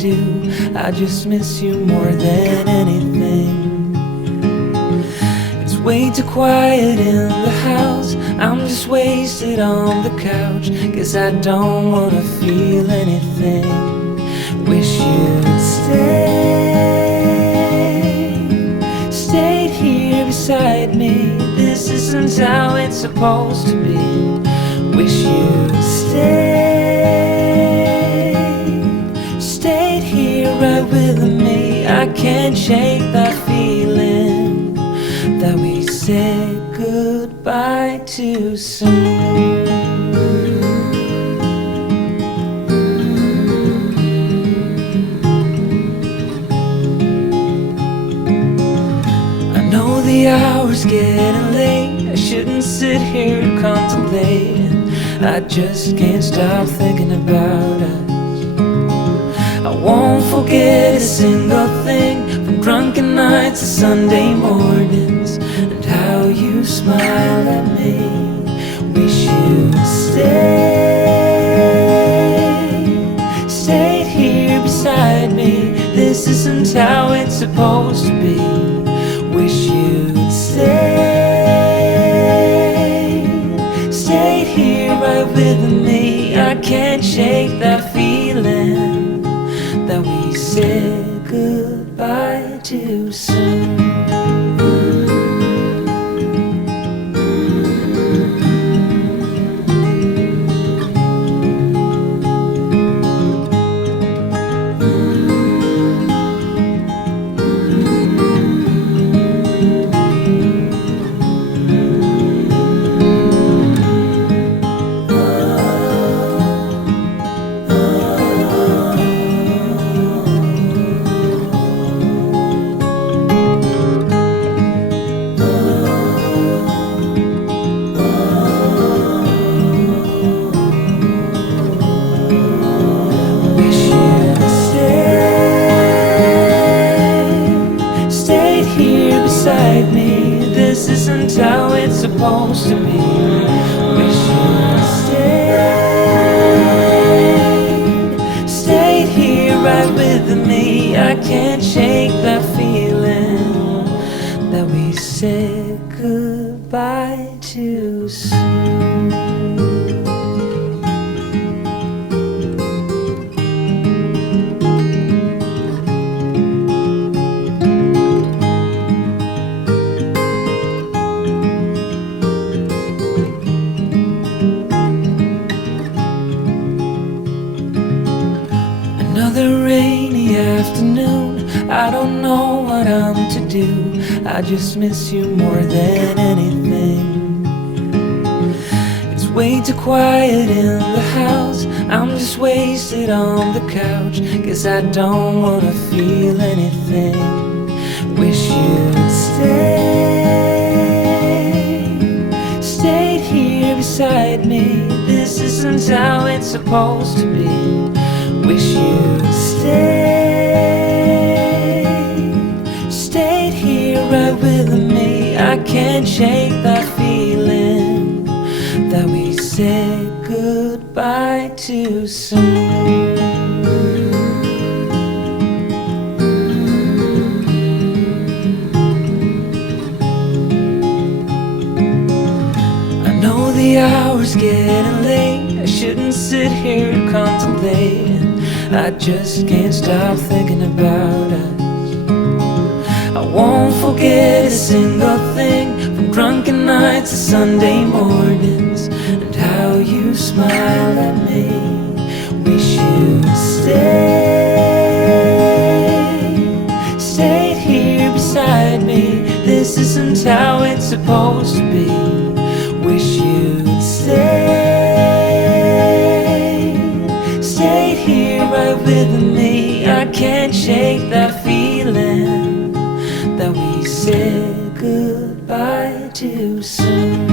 do. I just miss you more than anything. It's way too quiet in the house. I'm just wasted on the couch, 'cause I don't wanna feel anything. Wish you'd stayed here beside me. This isn't how it's supposed to be. Wish you'd stayed here right with me. I can't shake that feeling that we said goodbye too soon. The hour's getting late. I shouldn't sit here contemplating. I just can't stop thinking about us. I won't forget a single thing, from drunken nights to Sunday mornings, and how you smile at me. Wish you'd stayed here beside me. This isn't how it's supposed to be. Wish you'd stayed here right with me. I can't shake that feeling that we said goodbye too soon. Me. This isn't how it's supposed to be. Wish you'd stayed here right with me. I can't shake that feeling that we said goodbye too soon. Another rainy afternoon, I don't know what I'm to do. I just miss you more than anything. It's way too quiet in the house. I'm just wasted on the couch, 'cause I don't wanna feel anything. Wish you'd stayed here beside me. This isn't how it's supposed to be. Wish you'd stayed here right with me. I can't shake that feeling that we said goodbye too soon. I know the hour's getting late. I shouldn't sit here contemplating. I just can't stop thinking about us. I won't forget a single thing, from drunken nights to Sunday mornings, and how you smile at me. Wish you'd stayed here beside me. This isn't how it's supposed to be. Wish you'd stayed here right with me. I can't shake that feeling that we said goodbye too soon.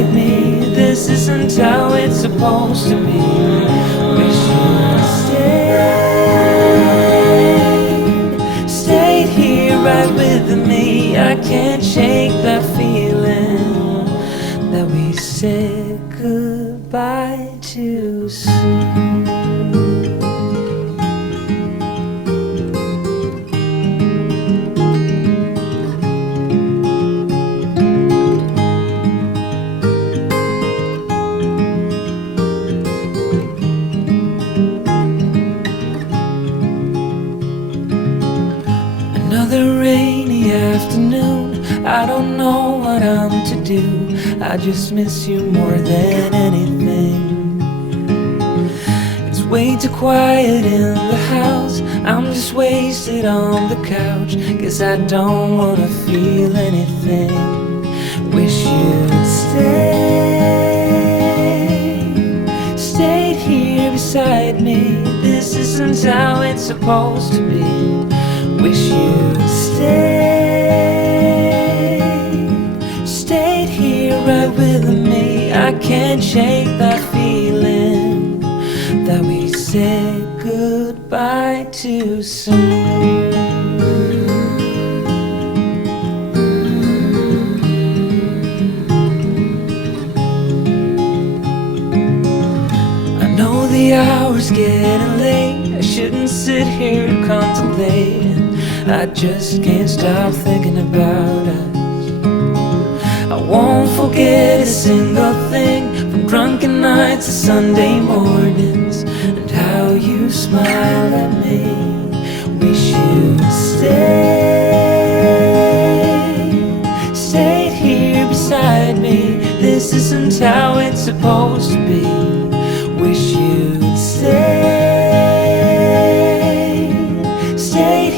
beside me. This isn't how it's supposed to be. Wish you'd stayed here right with me. I can't shake that feeling that we said goodbye too soon. Another rainy afternoon, I don't know what I'm to do. I just miss you more than anything. It's way too quiet in the house. I'm just wasted on the couch, 'cause I don't wanna feel anything. Wish you'd stayed here beside me. This isn't how it's supposed to be. Wish you'd stayed here right with me. I can't shake that feeling that we said goodbye too soon. I know the hour's getting late. I shouldn't sit here contemplating. I just can't stop thinking about us. I won't forget a single thing, from drunken nights to Sunday mornings, and how you smile at me. Wish you'd stayed here beside me. This isn't how it's supposed to be. Wish you'd stayed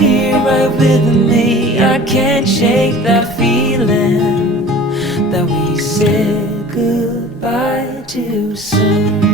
here right with me. I can't shake that feeling that we said goodbye too soon.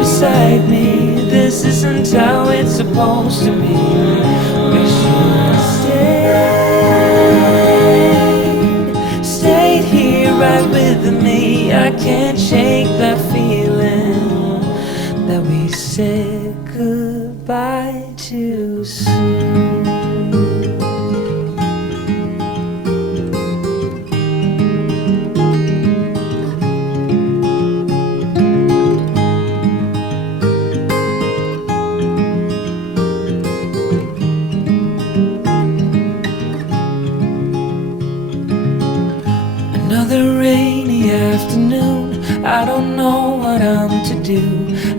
Beside me, this isn't how it's supposed to be. Wish you'd stayed here right with me. I can't shake that feeling that we said goodbye too soon. Another rainy afternoon, I don't know what I'm to do.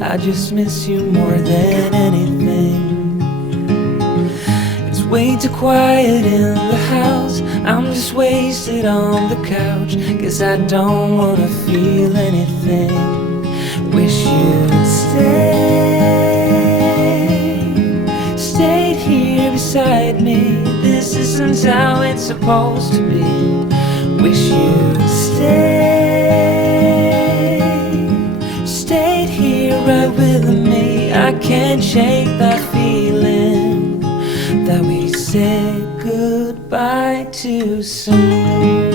I just miss you more than anything. It's way too quiet in the house. I'm just wasted on the couch, 'cause I don't wanna feel anything. Wish you'd stayed here beside me. This isn't how it's supposed to be. Wish you'd stayed here right with me. I can't shake that feeling that we said goodbye too soon.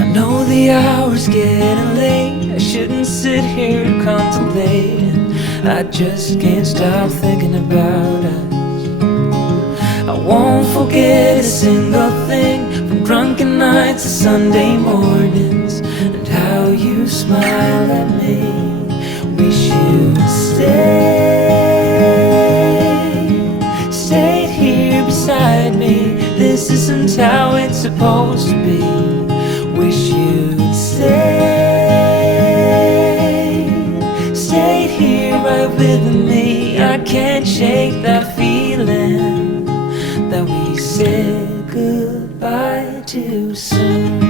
I know the hour's getting late. I shouldn't sit here contemplating. I just can't stop thinking about us. I won't forget a single thing, from drunken nights to Sunday mornings, and how you smile at me. Wish you'd stayed stayed here right with me. I can't shake that feeling that we said goodbye too soon.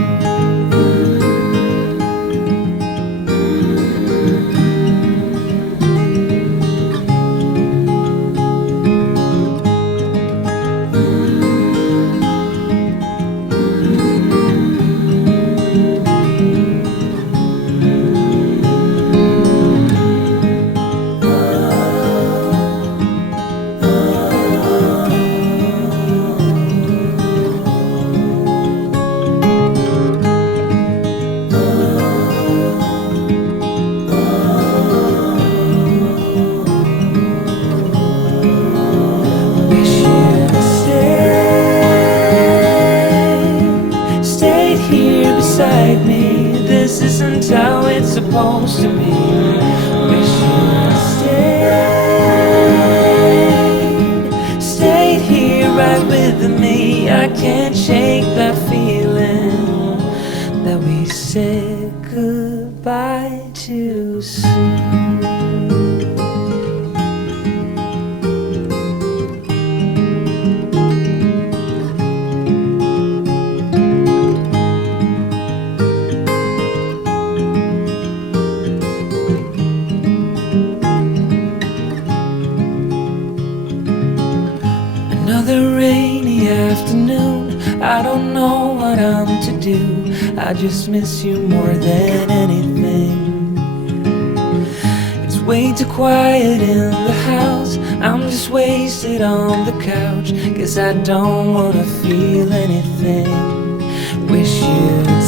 Beside me, this isn't how it's supposed to be. Wish you'd stayed here right with me. I can't shake that feeling that we said goodbye too soon. Another rainy afternoon, I don't know what I'm to do. I just miss you more than anything. It's way too quiet in the house. I'm just wasted on the couch, 'cause I don't wanna feel anything. Wish you'd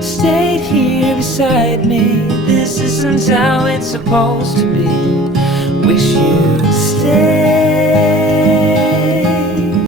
stayed here beside me. This isn't how it's supposed to be.